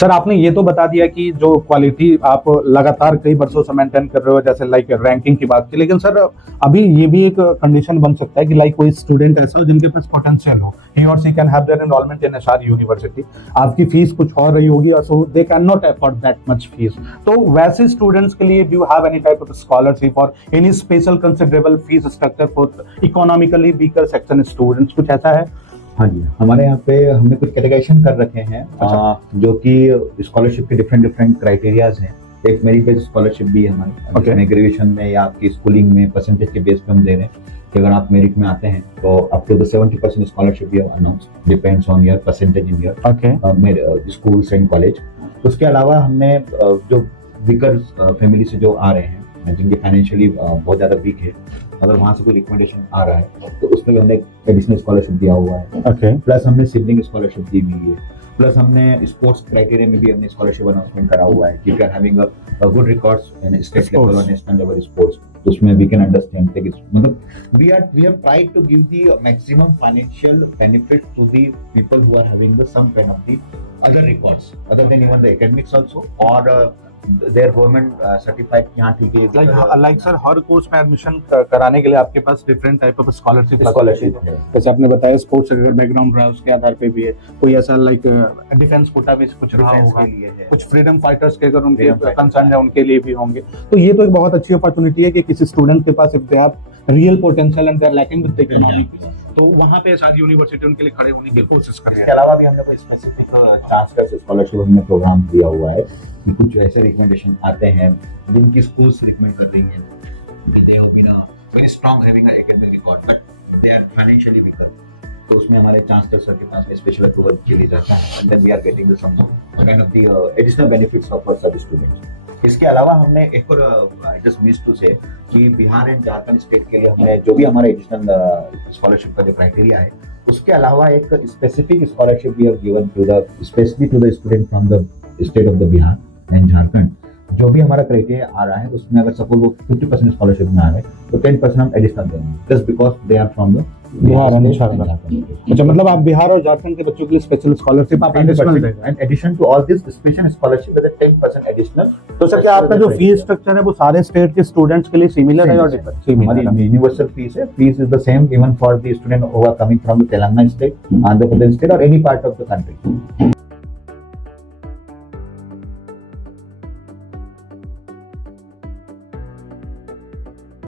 Sir आपने ये तो बता दिया कि जो क्वालिटी आप लगातार कई वर्षों से मेंटेन कर रहे हो, जैसे लाइक रैंकिंग की बात की, लेकिन सर अभी ये भी एक कंडीशन बन सकता है कि लाइक कोई स्टूडेंट ऐसा हो जिनके पास पोटेंशियल हो, ही और she can have their enrollment in SR university, आपकी फीस कुछ और रही होगी, so they can not afford that much fees, तो वैसे स्टूडेंट्स के लिए do you have any type of scholarship और any special considerable fee structure for economically weaker section students, कुछ ऐसा है? हाँ जी, हमारे यहाँ पे हमने कुछ कैटेगराइजेशन कर रखे हैं। जो कि स्कॉलरशिप के डिफरेंट क्राइटेरियाज हैं। एक मेरिट बेस्ड स्कॉलरशिप भी है हमारे, जिसमें ग्रेजुएशन में या आपकी स्कूलिंग में परसेंटेज के बेस पे हम दे रहे हैं कि अगर आप मेरिट में आते हैं तो up to 70% scholarship we have announce, depends on your percentage in your schools and college. उसके अलावा हमने जो वीकर फैमिली से जो आ रहे हैं, जिनके फाइनेंशियली बहुत ज़्यादा वीक है, अगर वहाँ से कोई रिकमेंडेशन आ रहा है तो उसमें भी हमने एडिशनल स्कॉलरशिप दिया हुआ है। प्लस हमने सिबलिंग स्कॉलरशिप दी हुई है। प्लस हमने स्पोर्ट्स क्राइटेरिया में भी हमने स्कॉलरशिप अनाउंसमेंट करा हुआ है कि we are having a good records in state level और नेशनल लेवल स्पोर्ट्स, तो उसमें वी कैन अंडरस्टैंड कि मतलब we have tried to give the maximum financial benefit to the people who are having the some kind of the other records other than even the academics also, और their government certified कि हाँ ठीक है। Like sir हर course में admission कराने के लिए आपके पास डिफरेंट टाइप ऑफ स्कॉलरशिप है। जैसे आपने बताया स्पोर्ट्स बैकग्राउंड रहा है उसके आधार पे भी है, कोई ऐसा लाइक डिफेंस कोटा भी कुछ रहा होगा, कुछ फ्रीडम फाइटर्स के अगर उनके कंसर्न है उनके लिए भी होंगे, तो ये तो एक बहुत अच्छी अपॉर्चुनिटी है कि किसी स्टूडेंट के पास if they have real potential and they are lacking with the economic, तो वहाँ पे एसआर यूनिवर्सिटी उनके लिए खड़े होने की कोशिश कर रहे हैं। इसके अलावा भी हमने कोई स्पेसिफिक चांस स्कॉलरशिप हमने प्रोग्राम दिया हुआ है कि कुछ ऐसे रिकमेंडेशन आते हैं जिनकी स्कूल्स रिकमेंड कर रही हैं, they have been a very strong having a academic record but they are financially weaker, तो उसमें हमारे चांसलर सर के पास स्पेशल अप्रूवल के लिए जाता है and then we are getting some kind of the additional benefits of such students. इसके अलावा हमने एक और जस्ट मिस टू से कि बिहार एंड झारखंड स्टेट के लिए हमने जो भी हमारा एडिशनल स्कॉलरशिप का जो क्राइटेरिया है, उसके अलावा एक specific scholarship we have given to the specially to the student from the state of the Bihar and Jharkhand. जो भी हमारा क्राइटेरिया आ रहा है उसमें अगर सपोज वो 50% स्कॉलरशिप में आ रहे तो 10% हम एडिशनल देंगे just because they are from the Bihar and Jharkhand. अच्छा, मतलब आप बिहार और झारखंड के बच्चों के लिए स्पेशल स्कॉलरशिप आप एडिशनल देंगे and addition to all this special scholarship with 10% additional. तो सर क्या आपका जो फीस स्ट्रक्चर है वो सारे स्टेट के स्टूडेंट्स के लिए सिमिलर है और डिफरेंट? हमारी यूनिवर्सल फीस है, fees is the same even for the student who are coming from the Telangana state, Andhra Pradesh state और any part of the country.